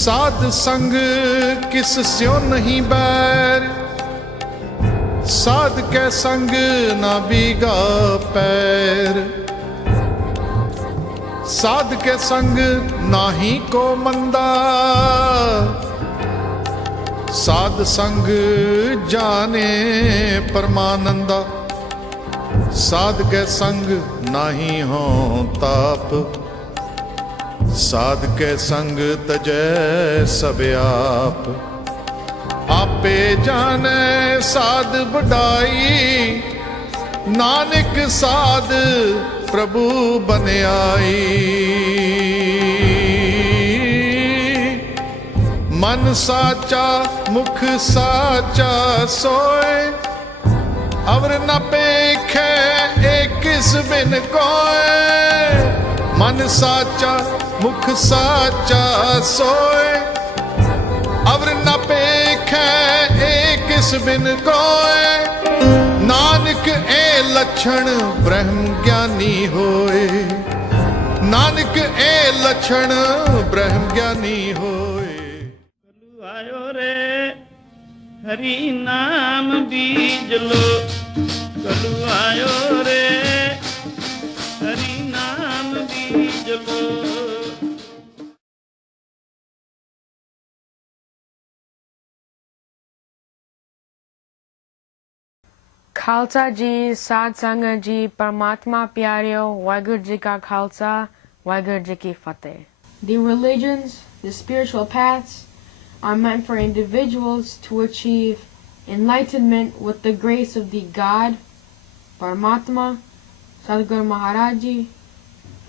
साध संग किस स्यो नहीं बैर, साध के संग ना बीगा पैर। साध के संग नाही को मंदा, साध संग जाने परमानंदा। साध के संग नाही हो ताप, साध के संग तजै सब आप। आपे जाने साध बढ़ाई, नानक साध प्रभु बन आई। मन साचा मुख साचा सोए, अवर न पेखे एक किस बिन कोय। मन साचा मुख साचा सोए, अवर न पेखे एक किस बिन कोय। नानक ए लक्षण ब्रह्म ज्ञानी होए, नानक ए लक्षण ब्रह्म ज्ञानी होए। आयो रे हरि नाम बीज लो, कलु आयो रे हरि नाम बीज लो। खालसा जी, साध संगत जी, परमात्मा प्यारियो, वाहिगुरु जी का खालसा, वाहिगुरु जी की फतेह। The religions, the spiritual paths, are meant for individuals to achieve enlightenment with the grace of the God, Paramatma, Sadguru Maharaj ji,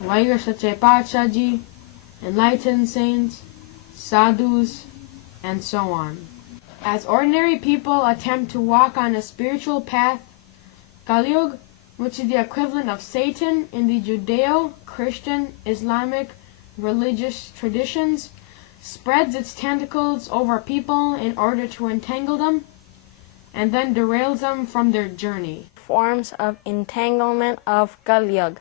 Vaiguru Sache Patshah ji, enlightened saints, sadhus, and so on. As ordinary people attempt to walk on a spiritual path, Kalyug, which is the equivalent of Satan in the Judeo-Christian Islamic religious traditions, spreads its tentacles over people in order to entangle them and then derails them from their journey. Forms of entanglement of Kalyug.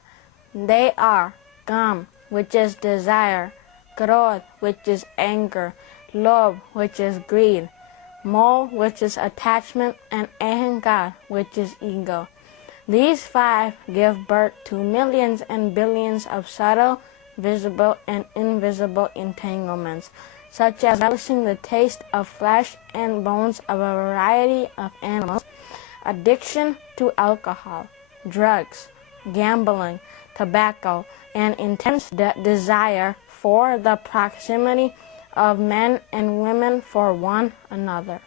They are Kam, which is desire, Krodh, which is anger, Lobh, which is greed, Moh, which is attachment, and Ahankar, which is ego. These five give birth to millions and billions of subtle, visible, and invisible entanglements, such as relishing the taste of flesh and bones of a variety of animals, addiction to alcohol, drugs, gambling, tobacco, and intense desire for the proximity of men and women for one another.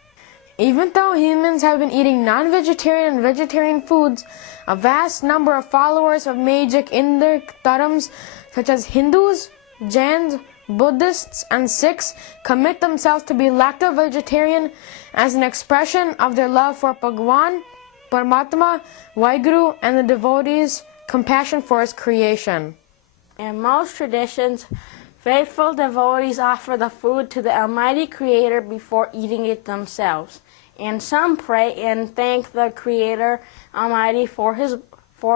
Even though humans have been eating non-vegetarian and vegetarian foods, a vast number of followers of magic Indic dharms such as Hindus, Jains, Buddhists, and Sikhs commit themselves to be lacto-vegetarian as an expression of their love for Bhagwan, Paramatma, Vaiguru, and the devotees' compassion for his creation. In most traditions, faithful devotees offer the food to the Almighty Creator before eating it themselves, and some pray and thank the Creator Almighty for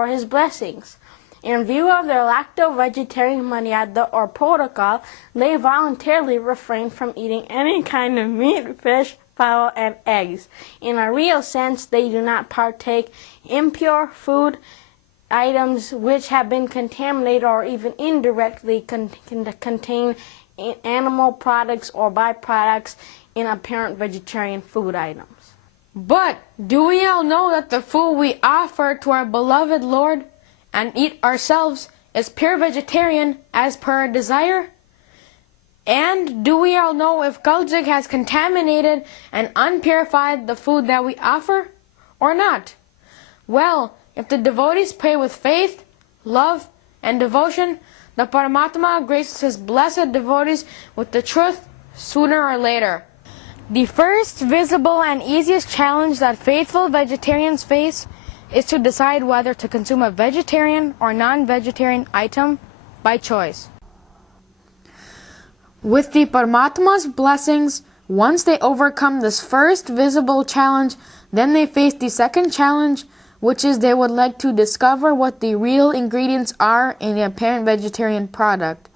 his blessings. In view of their lacto-vegetarian maryada or protocol, they voluntarily refrain from eating any kind of meat, fish, fowl, and eggs. In a real sense, they do not partake impure food items which have been contaminated or even indirectly contain animal products or byproducts in apparent vegetarian food items. But do we all know that the food we offer to our beloved Lord and eat ourselves is pure vegetarian as per our desire? And do we all know if Kaljug has contaminated and unpurified the food that we offer, or not? Well, if the devotees pray with faith, love, and devotion, the Paramatma graces his blessed devotees with the truth sooner or later. The first visible and easiest challenge that faithful vegetarians face is to decide whether to consume a vegetarian or non-vegetarian item by choice. With the Paramatma's blessings, once they overcome this first visible challenge, then they face the second challenge, which is they would like to discover what the real ingredients are in the apparent vegetarian product.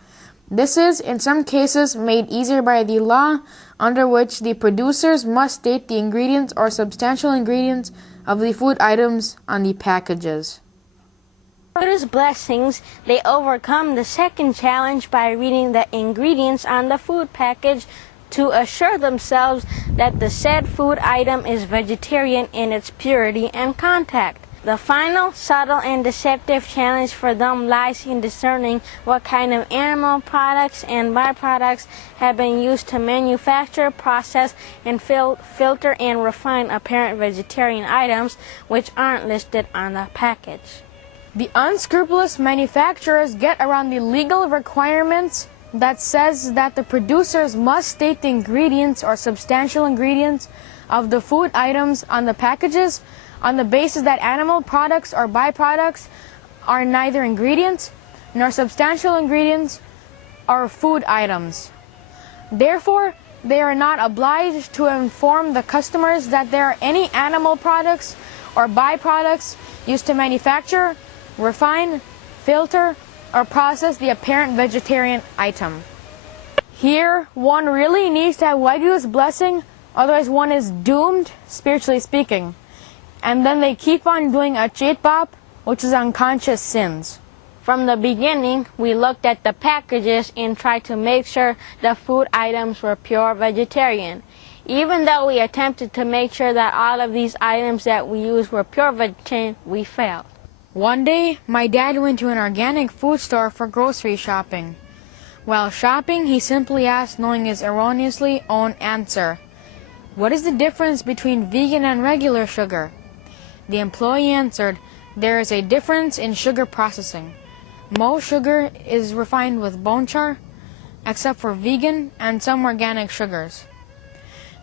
This is, in some cases, made easier by the law, under which the producers must state the ingredients or substantial ingredients of the food items on the packages. Buddha's blessings, they overcome the second challenge by reading the ingredients on the food package to assure themselves that the said food item is vegetarian in its purity and contact. The final, subtle, and deceptive challenge for them lies in discerning what kind of animal products and byproducts have been used to manufacture, process, and filter and refine apparent vegetarian items which aren't listed on the package. The unscrupulous manufacturers get around the legal requirements that says that the producers must state the ingredients or substantial ingredients of the food items on the packages on the basis that animal products or byproducts are neither ingredients nor substantial ingredients or food items. Therefore, they are not obliged to inform the customers that there are any animal products or byproducts used to manufacture, refine, filter, or process the apparent vegetarian item. Here, one really needs to have Waheguru's blessing, otherwise one is doomed, spiritually speaking. And then they keep on doing achetpap, which is unconscious sins. From the beginning, we looked at the packages and tried to make sure the food items were pure vegetarian. Even though we attempted to make sure that all of these items that we used were pure vegetarian, we failed. One day, my dad went to an organic food store for grocery shopping. While shopping, he simply asked, knowing his erroneously own answer, "What is the difference between vegan and regular sugar?" The employee answered, "There is a difference in sugar processing. Most sugar is refined with bone char, except for vegan and some organic sugars."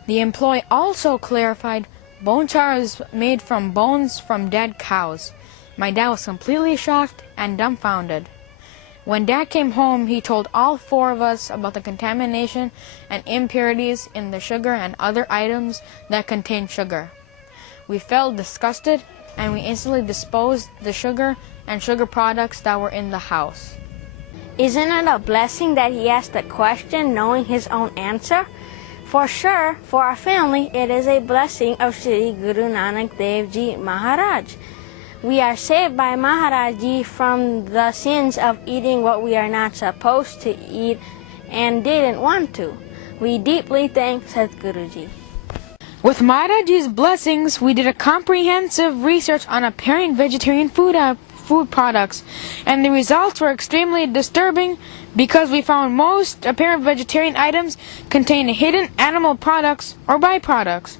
The employee also clarified, bone char is made from bones from dead cows. My dad was completely shocked and dumbfounded. When Dad came home, he told all four of us about the contamination and impurities in the sugar and other items that contain sugar. We felt disgusted and we instantly disposed the sugar and sugar products that were in the house. Isn't it a blessing that he asked the question knowing his own answer? For sure, for our family, it is a blessing of Shri Guru Nanak Dev Ji Maharaj. We are saved by Maharaj Ji from the sins of eating what we are not supposed to eat and didn't want to. We deeply thank Sadhguruji. With Maharaji's blessings, we did a comprehensive research on apparent vegetarian food products, and the results were extremely disturbing because we found most apparent vegetarian items contain hidden animal products or byproducts.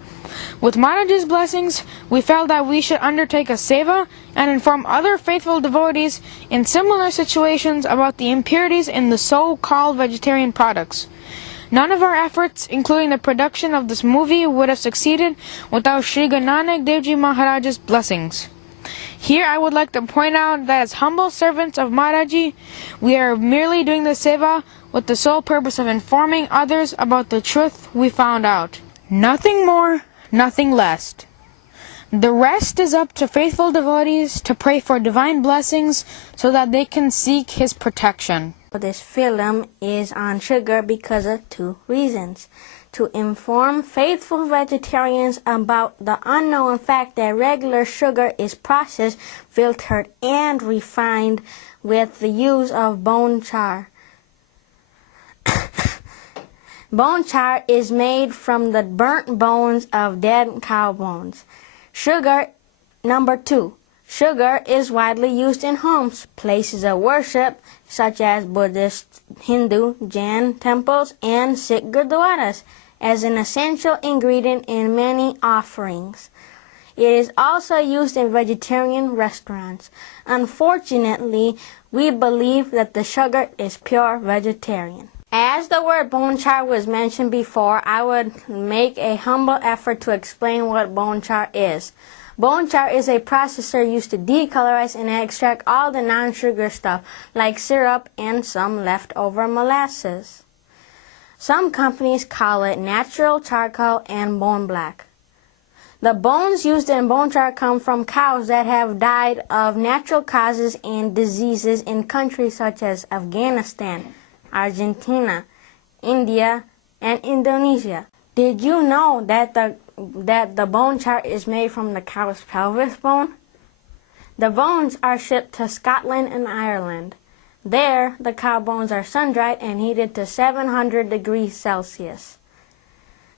With Maharaji's blessings, we felt that we should undertake a seva and inform other faithful devotees in similar situations about the impurities in the so-called vegetarian products. None of our efforts, including the production of this movie, would have succeeded without Sri Guru Nanak Dev Ji Maharaj's blessings. Here I would like to point out that as humble servants of Maharaji, we are merely doing the seva with the sole purpose of informing others about the truth we found out. Nothing more, nothing less. The rest is up to faithful devotees to pray for divine blessings so that they can seek His protection. This film is on sugar because of two reasons. To inform faithful vegetarians about the unknown fact that regular sugar is processed, filtered, and refined with the use of bone char. Bone char is made from the burnt bones of dead cow bones. Number two, Sugar is widely used in homes, places of worship, such as Buddhist, Hindu, Jain temples, and Sikh Gurudwaras, as an essential ingredient in many offerings. It is also used in vegetarian restaurants. Unfortunately, we believe that the sugar is pure vegetarian. As the word bone char was mentioned before, I would make a humble effort to explain what bone char is. Bone char is a processor used to decolorize and extract all the non-sugar stuff, like syrup and some leftover molasses. Some companies call it natural charcoal and bone black. The bones used in bone char come from cows that have died of natural causes and diseases in countries such as Afghanistan, Argentina, India, and Indonesia. Did you know that the bone char is made from the cow's pelvis bone? The bones are shipped to Scotland and Ireland. There, the cow bones are sun-dried and heated to 700 degrees Celsius.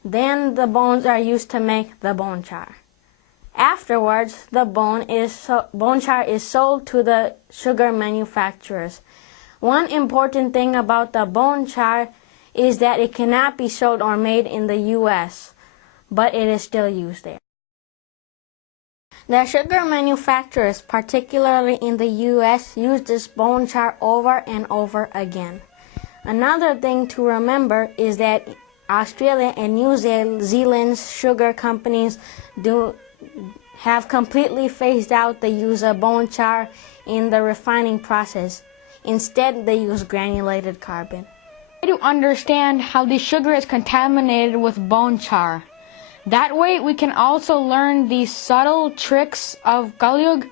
Then the bones are used to make the bone char. Afterwards, the bone char is sold to the sugar manufacturers. One important thing about the bone char is that it cannot be sold or made in the U.S., but it is still used there. The sugar manufacturers, particularly in the U.S., use this bone char over and over again. Another thing to remember is that Australia and New Zealand's sugar companies have completely phased out the use of bone char in the refining process. Instead, they use granulated carbon. To understand how the sugar is contaminated with bone char. That way we can also learn the subtle tricks of Kalyug,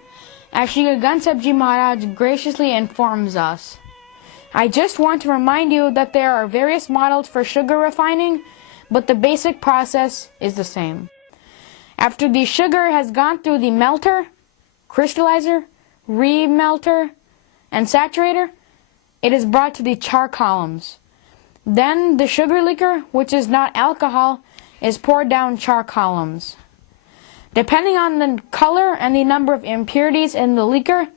as Shri Guru Granth Sahib Ji Maharaj graciously informs us. I just want to remind you that there are various models for sugar refining, but the basic process is the same. After the sugar has gone through the melter, crystallizer, remelter, and saturator, it is brought to the char columns. Then the sugar liquor, which is not alcohol, is poured down char columns. Depending on the color and the number of impurities in the liquor,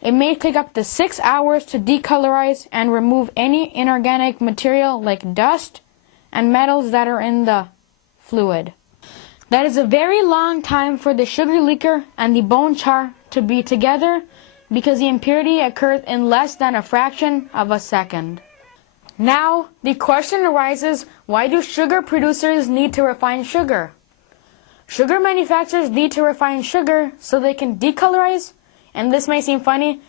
it may take up to 6 hours to decolorize and remove any inorganic material like dust and metals that are in the fluid. That is a very long time for the sugar liquor and the bone char to be together, because the impurity occurs in less than a fraction of a second. Now, the question arises, why do sugar producers need to refine sugar? Sugar manufacturers need to refine sugar so they can decolorize, and this may seem funny,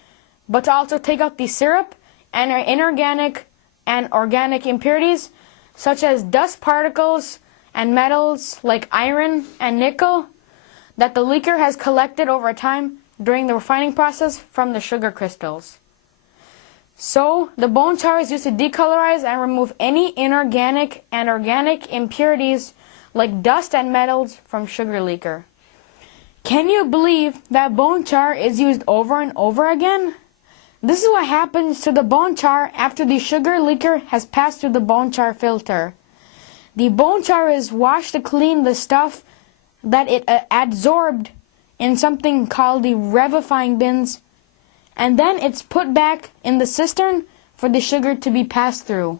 but to also take out the syrup and inorganic and organic impurities, such as dust particles and metals like iron and nickel, that the liquor has collected over time during the refining process from the sugar crystals. So, the bone char is used to decolorize and remove any inorganic and organic impurities like dust and metals from sugar liquor. Can you believe that bone char is used over and over again? This is what happens to the bone char after the sugar liquor has passed through the bone char filter. The bone char is washed to clean the stuff that it adsorbed in something called the revifying bins, and then it's put back in the cistern for the sugar to be passed through.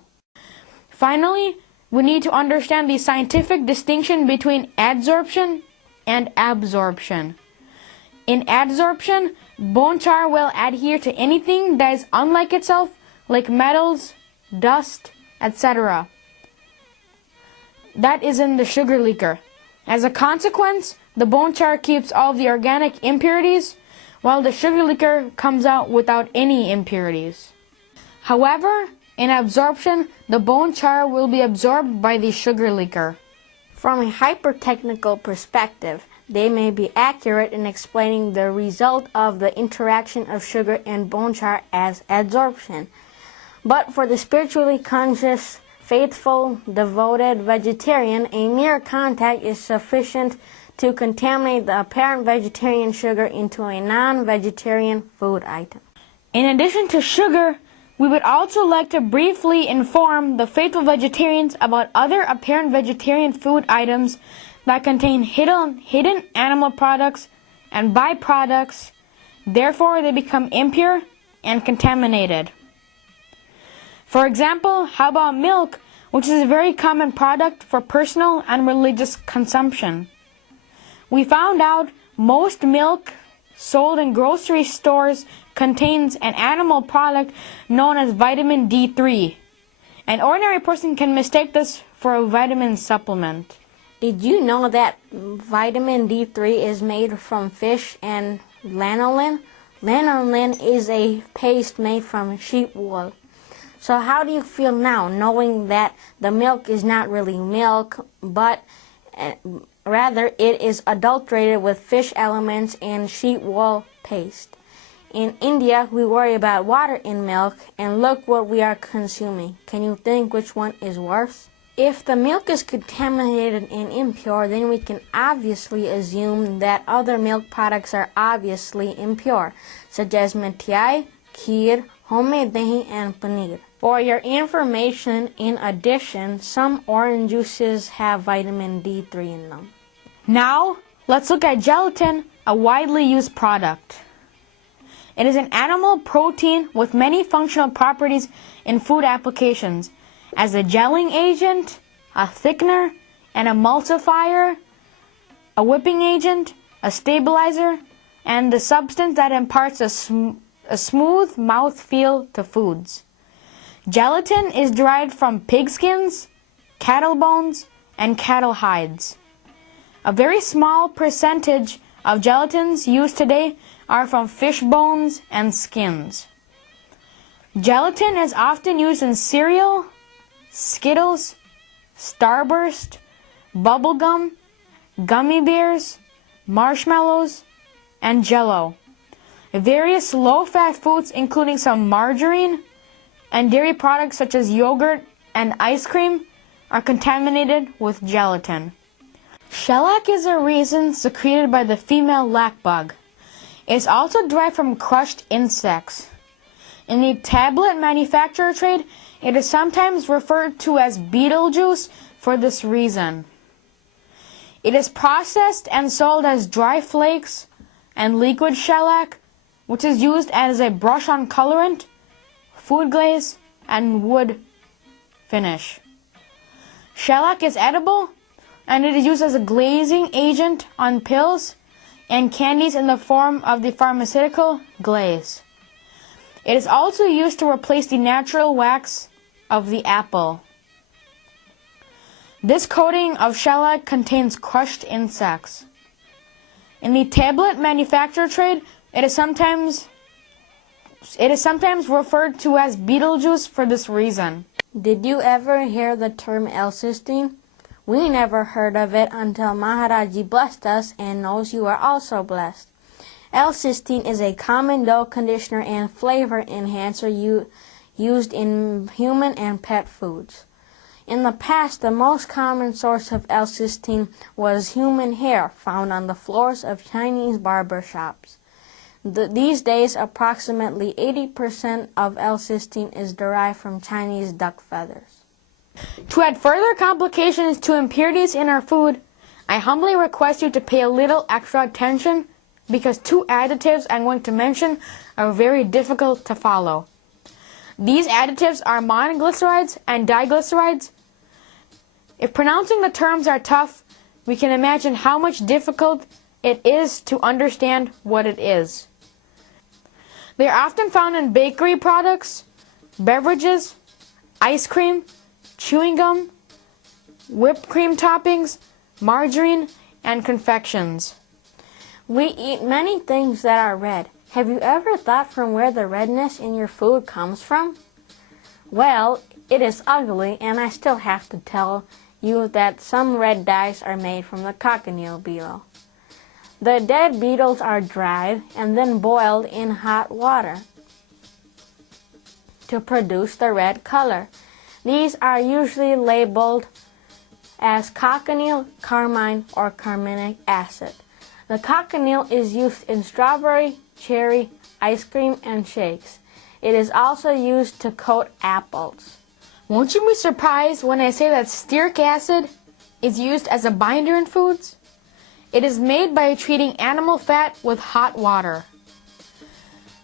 Finally, we need to understand the scientific distinction between adsorption and absorption. In adsorption, bone char will adhere to anything that is unlike itself, like metals, dust, etc. That is in the sugar liquor. As a consequence, the bone char keeps all the organic impurities, while the sugar liquor comes out without any impurities. However, in absorption, the bone char will be absorbed by the sugar liquor. From a hyper-technical perspective, they may be accurate in explaining the result of the interaction of sugar and bone char as adsorption. But for the spiritually conscious, faithful, devoted vegetarian, a mere contact is sufficient to contaminate the apparent vegetarian sugar into a non-vegetarian food item. In addition to sugar, we would also like to briefly inform the faithful vegetarians about other apparent vegetarian food items that contain hidden animal products and byproducts Therefore, they become impure and contaminated. For example, how about milk, which is a very common product for personal and religious consumption? We found out most milk sold in grocery stores contains an animal product known as vitamin D3. An ordinary person can mistake this for a vitamin supplement. Did you know that vitamin D3 is made from fish and lanolin? Lanolin is a paste made from sheep wool. So how do you feel now, knowing that the milk is not really milk, but rather it is adulterated with fish elements and sheep wool paste? In India, we worry about water in milk, and look what we are consuming. Can you think which one is worse? If the milk is contaminated and impure, then we can obviously assume that other milk products are obviously impure, such as mithai, kheer, homemade dahi, and paneer. For your information, in addition, some orange juices have vitamin D3 in them. Now, let's look at gelatin, a widely used product. It is an animal protein with many functional properties in food applications, as a gelling agent, a thickener, an emulsifier, a whipping agent, a stabilizer, and the substance that imparts a smooth mouthfeel to foods. Gelatin is derived from pig skins, cattle bones, and cattle hides. A very small percentage of gelatins used today are from fish bones and skins. Gelatin is often used in cereal, Skittles, Starburst, bubblegum, gummy bears, marshmallows, and Jell-O. Various low-fat foods, including some margarine and dairy products such as yogurt and ice cream, are contaminated with gelatin. Shellac is a resin secreted by the female lac bug. It is also derived from crushed insects. In the tablet manufacturer trade, it is sometimes referred to as beetle juice for this reason. It is processed and sold as dry flakes and liquid shellac, which is used as a brush on colorant, food glaze, and wood finish. Shellac is edible, and it is used as a glazing agent on pills and candies in the form of the pharmaceutical glaze. It is also used to replace the natural wax of the apple. This coating of shellac contains crushed insects. In the tablet manufacture trade, it is sometimes referred to as beetle juice for this reason. Did you ever hear the term L-cysteine? We never heard of it until Maharaj blessed us and knows you are also blessed. L-cysteine is a common dough conditioner and flavor enhancer used in human and pet foods. In the past, the most common source of L-cysteine was human hair found on the floors of Chinese barber shops. These days, approximately 80% of L-cysteine is derived from Chinese duck feathers. To add further complications to impurities in our food, I humbly request you to pay a little extra attention because two additives I'm going to mention are very difficult to follow. These additives are monoglycerides and diglycerides. If pronouncing the terms are tough, we can imagine how much difficult it is to understand what it is. They are often found in bakery products, beverages, ice cream, chewing gum, whipped cream toppings, margarine, and confections. We eat many things that are red. Have you ever thought from where the redness in your food comes from? Well, it is ugly, and I still have to tell you that some red dyes are made from the cochineal beetle. The dead beetles are dried and then boiled in hot water to produce the red color. These are usually labeled as cochineal, carmine, or carminic acid. The cochineal is used in strawberry, cherry, ice cream, and shakes. It is also used to coat apples. Won't you be surprised when I say that stearic acid is used as a binder in foods? It is made by treating animal fat with hot water.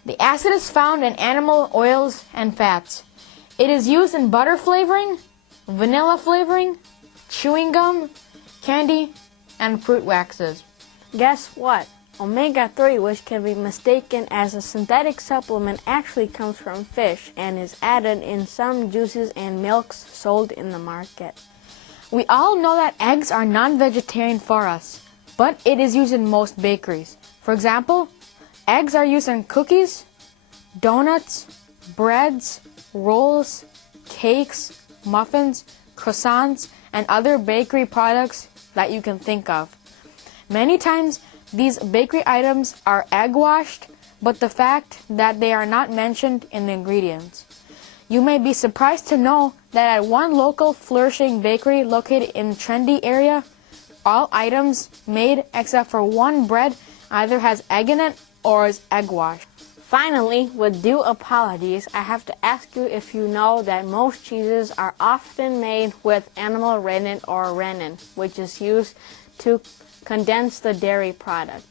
The acid is found in animal oils and fats. It is used in butter flavoring, vanilla flavoring, chewing gum, candy, and fruit waxes. Guess what? Omega-3, which can be mistaken as a synthetic supplement, actually comes from fish and is added in some juices and milks sold in the market. We all know that eggs are non-vegetarian for us, but it is used in most bakeries. For example, eggs are used in cookies, donuts, breads, rolls, cakes, muffins, croissants, and other bakery products that you can think of. Many times, these bakery items are egg washed, but the fact that they are not mentioned in the ingredients. You may be surprised to know that at one local flourishing bakery located in a trendy area, all items made except for one bread either has egg in it or is egg washed. Finally, with due apologies, I have to ask you if you know that most cheeses are often made with animal rennet or rennet, which is used to condense the dairy product.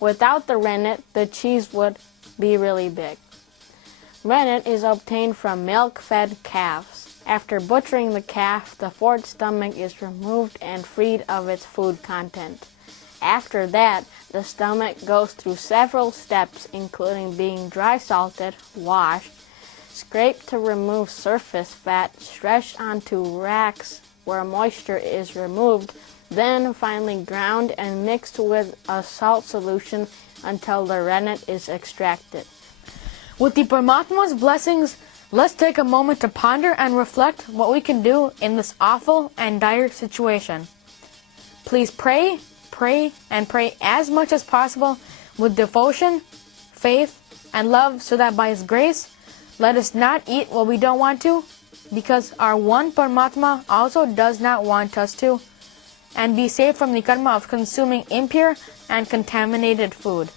Without the rennet, the cheese would be really big. Rennet is obtained from milk-fed calves. After butchering the calf, the fourth stomach is removed and freed of its food content. After that, the stomach goes through several steps, including being dry salted, washed, scraped to remove surface fat, stretched onto racks where moisture is removed, then finally ground and mixed with a salt solution until the rennet is extracted. With the Paramatma's blessings, let's take a moment to ponder and reflect what we can do in this awful and dire situation. Please pray, and pray as much as possible with devotion, faith, and love, so that by His grace, let us not eat what we don't want to, because our one Paramatma also does not want us to, and be saved from the karma of consuming impure and contaminated food.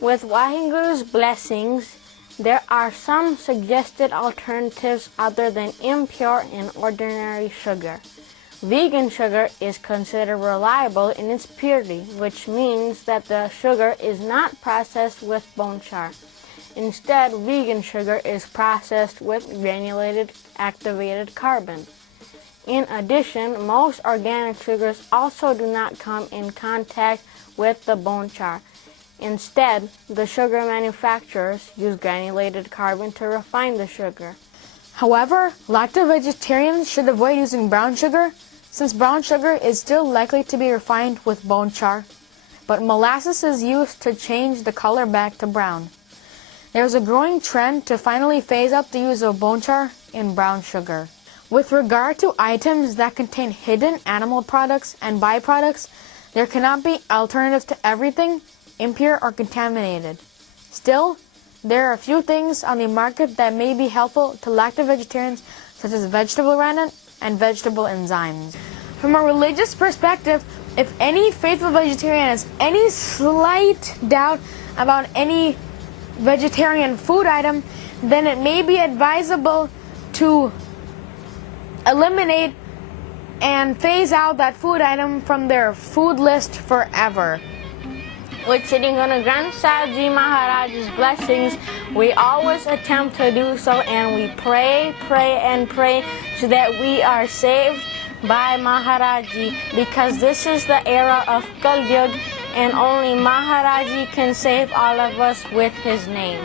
With Waheguru's blessings, there are some suggested alternatives other than impure and ordinary sugar. Vegan sugar is considered reliable in its purity, which means that the sugar is not processed with bone char. Instead, vegan sugar is processed with granulated activated carbon. In addition, most organic sugars also do not come in contact with the bone char. Instead, the sugar manufacturers use granulated carbon to refine the sugar. However, lacto-vegetarians should avoid using brown sugar, since brown sugar is still likely to be refined with bone char, but molasses is used to change the color back to brown. There is a growing trend to finally phase out the use of bone char in brown sugar. With regard to items that contain hidden animal products and byproducts, there cannot be alternatives to everything impure or contaminated. Still, there are a few things on the market that may be helpful to lacto-vegetarians, such as vegetable rennet and vegetable enzymes. From a religious perspective, if any faithful vegetarian has any slight doubt about any vegetarian food item, then it may be advisable to eliminate and phase out that food item from their food list forever. With Shri Guru Granth Sahib Ji Maharaj's blessings, we always attempt to do so, and we pray so that we are saved by Maharaj Ji, because this is the era of Kal Yug, and only Maharaj Ji can save all of us with His name.